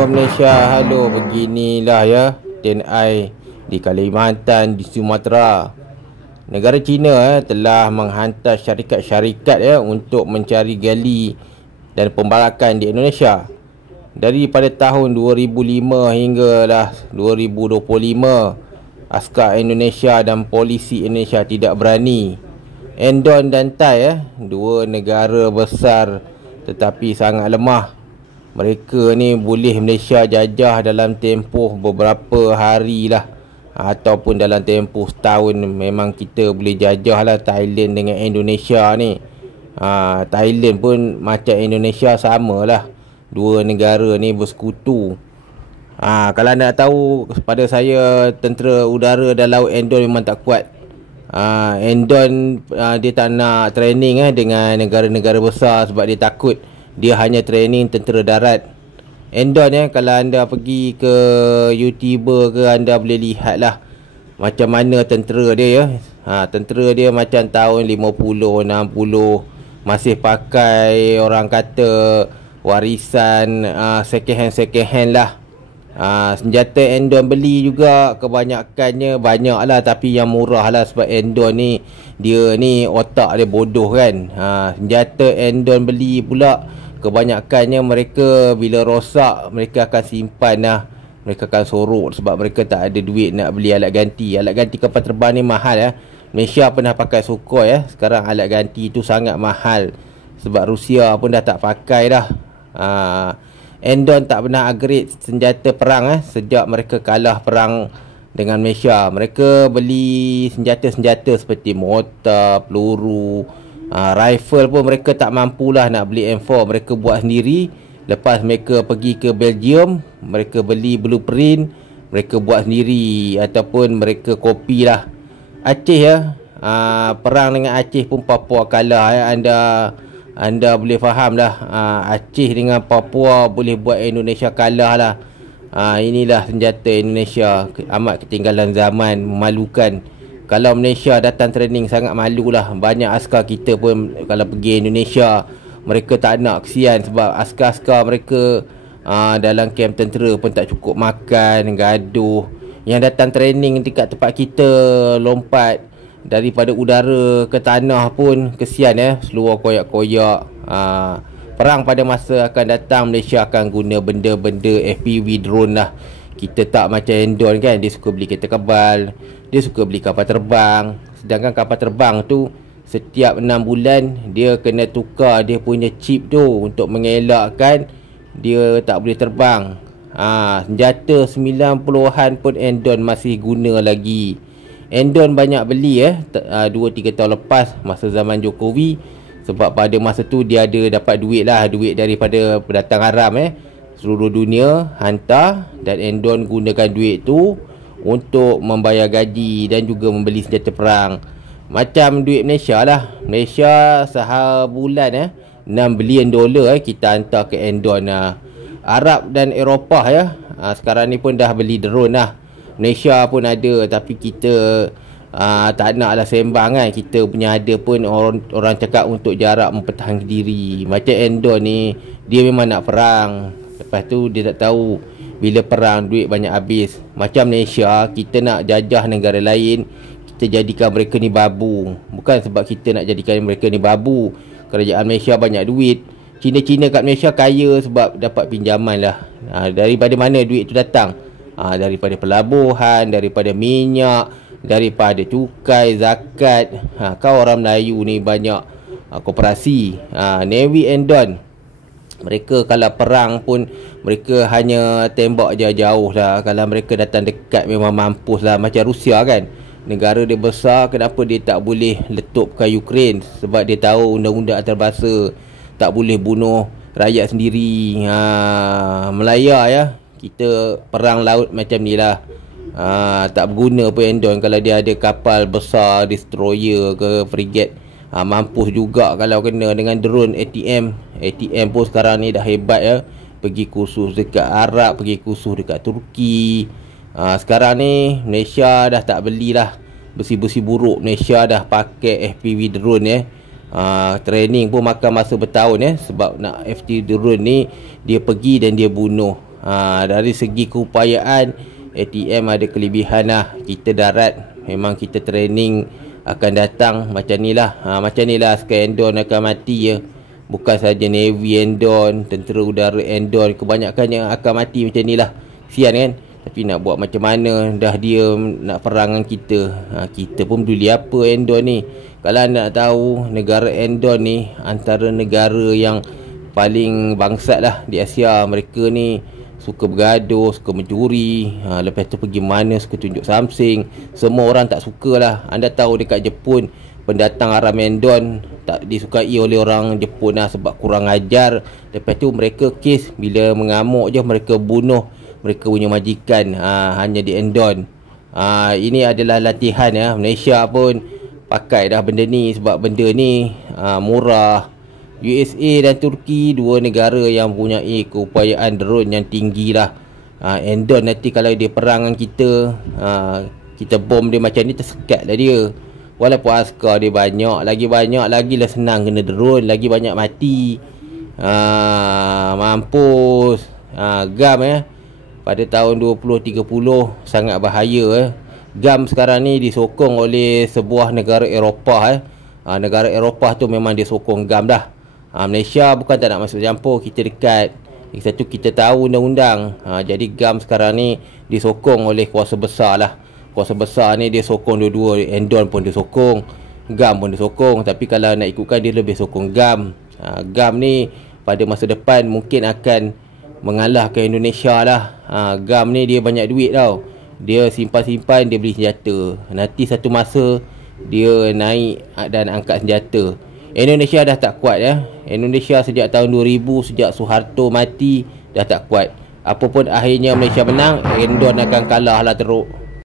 Halo Malaysia, halo, beginilah ya TNI di Kalimantan, di Sumatera. Negara China telah menghantar syarikat-syarikat untuk mencari gali dan pembalakan di Indonesia. Daripada tahun 2005 hinggalah 2025, askar Indonesia dan polisi Indonesia tidak berani. Endon dan Thai dua negara besar tetapi sangat lemah. Mereka ni boleh Malaysia jajah dalam tempoh beberapa hari lah, ataupun dalam tempoh setahun. Memang kita boleh jajah lah Thailand dengan Indonesia ni. Thailand pun macam Indonesia sama lah. Dua negara ni bersekutu. Kalau anda nak tahu, pada saya tentera udara dan laut Endon memang tak kuat. Endon dia tak nak training dengan negara-negara besar sebab dia takut. Dia hanya training tentera darat. Endon kalau anda pergi ke YouTuber ke, anda boleh lihat lah macam mana tentera dia tentera dia macam tahun 50, 60, masih pakai orang kata warisan second hand lah. Senjata Endon beli juga kebanyakannya banyak lah, tapi yang murah lah, sebab Endon ni dia ni otak dia bodoh kan. Senjata Endon beli pula kebanyakannya mereka bila rosak mereka akan simpan lah. Mereka akan sorok sebab mereka tak ada duit nak beli alat ganti. Alat ganti kapal terbang ni mahal Malaysia pernah pakai Sukhoi sekarang alat ganti tu sangat mahal sebab Rusia pun dah tak pakai dah. Endon tak pernah upgrade senjata perang sejak mereka kalah perang dengan Malaysia. Mereka beli senjata-senjata seperti mortar, peluru, rifle pun mereka tak mampulah nak beli M4. Mereka buat sendiri. Lepas mereka pergi ke Belgium, mereka beli blueprint, mereka buat sendiri ataupun mereka copy lah. Aceh perang dengan Aceh pun Papua kalah Anda boleh faham lah. Aceh dengan Papua boleh buat Indonesia kalah lah. Inilah senjata Indonesia. Amat ketinggalan zaman, memalukan. Kalau Malaysia datang training sangat malu lah. Banyak askar kita pun kalau pergi Indonesia, mereka tak nak, kesian sebab askar-askar mereka dalam kamp tentera pun tak cukup makan, gaduh. Yang datang training dekat tempat kita lompat daripada udara ke tanah pun kesian seluar koyak-koyak. Perang pada masa akan datang Malaysia akan guna benda-benda FPV drone lah. Kita tak macam Endon kan, dia suka beli kereta kebal, dia suka beli kapal terbang. Sedangkan kapal terbang tu setiap 6 bulan dia kena tukar dia punya chip tu untuk mengelakkan dia tak boleh terbang. Senjata 90-an pun Endon masih guna lagi. Endon banyak beli 2-3 tahun lepas masa zaman Jokowi, sebab pada masa tu dia ada dapat duit lah, duit daripada pendatang haram seluruh dunia hantar, dan Endon gunakan duit tu untuk membayar gaji dan juga membeli senjata perang. Macam duit Malaysia lah. Malaysia sebulan $6 billion kita hantar ke Endon. Arab dan Eropah sekarang ni pun dah beli drone lah. Malaysia pun ada, tapi kita tak nak lah sembang kita punya ada pun orang cakap untuk jarak mempertahankan diri. Macam Endon ni dia memang nak perang, lepas tu dia tak tahu bila perang duit banyak habis. Macam Malaysia, kita nak jajah negara lain, kita jadikan mereka ni babu. Bukan sebab kita nak jadikan mereka ni babu. Kerajaan Malaysia banyak duit. Cina-Cina kat Malaysia kaya sebab dapat pinjaman lah. Daripada mana duit tu datang? Daripada pelabuhan, daripada minyak, daripada cukai, zakat. Kau orang Melayu ni banyak koperasi. Navy Endon, mereka kalau perang pun mereka hanya tembak jauh lah. Kalau mereka datang dekat memang mampus lah. Macam Rusia kan, negara dia besar, kenapa dia tak boleh letupkan Ukraine? Sebab dia tahu undang-undang antarabangsa, tak boleh bunuh rakyat sendiri. Melaya kita perang laut macam ni lah. Tak berguna pun Endon kalau dia ada kapal besar, destroyer ke frigate. Mampus juga kalau kena dengan drone ATM. ATM pun sekarang ni dah hebat pergi kursus dekat Arab, pergi kursus dekat Turki. Sekarang ni Malaysia dah tak belilah besi-besi buruk. Malaysia dah pakai FPV drone Training pun makan masa bertahun sebab nak FPV drone ni dia pergi dan dia bunuh Dari segi keupayaan, ATM ada kelebihan lah. Kita darat, memang kita training akan datang macam ni lah. Macam ni lah Sky Endon akan mati je. Bukan saja Navy Endon, Tentera Udara Endon, kebanyakannya akan mati macam ni lah. Sian kan? Tapi nak buat macam mana, dah dia nak perang dengan kita. Kita pun peduli apa Endon ni. Kalau nak tahu, negara Endon ni antara negara yang paling bangsat lah di Asia. Mereka ni suka bergaduh, suka mencuri, lepas tu pergi mana suka tunjuk something. Semua orang tak suka lah. Anda tahu dekat Jepun, pendatang Aram Endon tak disukai oleh orang Jepun lah, sebab kurang ajar. Lepas tu mereka kes, bila mengamuk je mereka bunuh mereka punya majikan, hanya di Endon. Ini adalah latihan ya. Malaysia pun pakai dah benda ni, sebab benda ni murah. USA dan Turki, dua negara yang mempunyai keupayaan drone yang tinggi lah. Endon nanti kalau dia perang dengan kita, kita bom dia macam ni, tersekat lah dia. Walaupun askar dia banyak lagi lah senang kena drone, lagi banyak mati. Mampus. GAM pada tahun 2030 sangat bahaya. GAM sekarang ni disokong oleh sebuah negara Eropah. Negara Eropah tu memang dia sokong GAM dah. Malaysia bukan tak nak masuk campur, kita dekat. Lagi satu, kita tahu undang-undang. Jadi GAM sekarang ni disokong oleh kuasa besar lah. Kuasa besar ni dia sokong dua-dua. Endon pun dia sokong, GAM pun dia sokong. Tapi kalau nak ikutkan, dia lebih sokong GAM. GAM ni pada masa depan mungkin akan mengalahkan Indonesia lah. GAM ni dia banyak duit tau. Dia simpan-simpan, dia beli senjata. Nanti satu masa dia naik dan angkat senjata. Indonesia dah tak kuat ya. Indonesia sejak tahun 2000, sejak Suharto mati, dah tak kuat. Apapun akhirnya Malaysia menang, Endon akan kalah lah teruk.